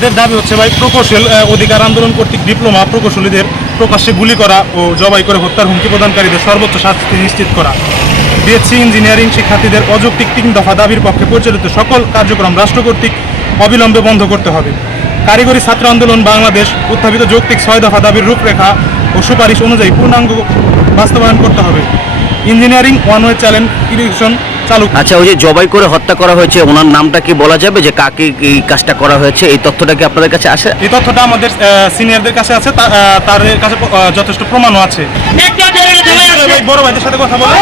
আমাদের দাবি হচ্ছে ভাই প্রকৌশল অধিকার আন্দোলন কর্তৃক ডিপ্লোমা প্রকৌশলীদের প্রকাশ্যে গুলি করা ও জবাই করে হত্যার হুমকি প্রদানকারীদের সর্বোচ্চ শাস্তি নিশ্চিত করা। বিএসসি ইঞ্জিনিয়ারিং শিক্ষার্থীদের অযৌক্তিক 3 দফা দাবির পক্ষে পরিচালিত সকল কার্যক্রম রাষ্ট্র কর্তৃক অবিলম্বে বন্ধ করতে হবে। কারিগরি ছাত্র আন্দোলন বাংলাদেশ উত্থাপিত যৌক্তিক 6 দফা দাবির রূপরেখা ও সুপারিশ অনুযায়ী পূর্ণাঙ্গ বাস্তবায়ন করতে হবে। Engineering one way challenge irrigation চালু। আচ্ছা, ওই যে জবাই করে হত্যা করা হয়েছে ওনার নামটা কি বলা যাবে, যে কাকে এই কাজটা করা হয়েছে? এই তথ্যটা কি আপনাদের কাছে আসে? এই তথ্যটা আমাদের সিনিয়রদের কাছে আছে, তার কাছে যথেষ্ট প্রমাণও আছে। বড় ভাইদের সাথে কথা বলে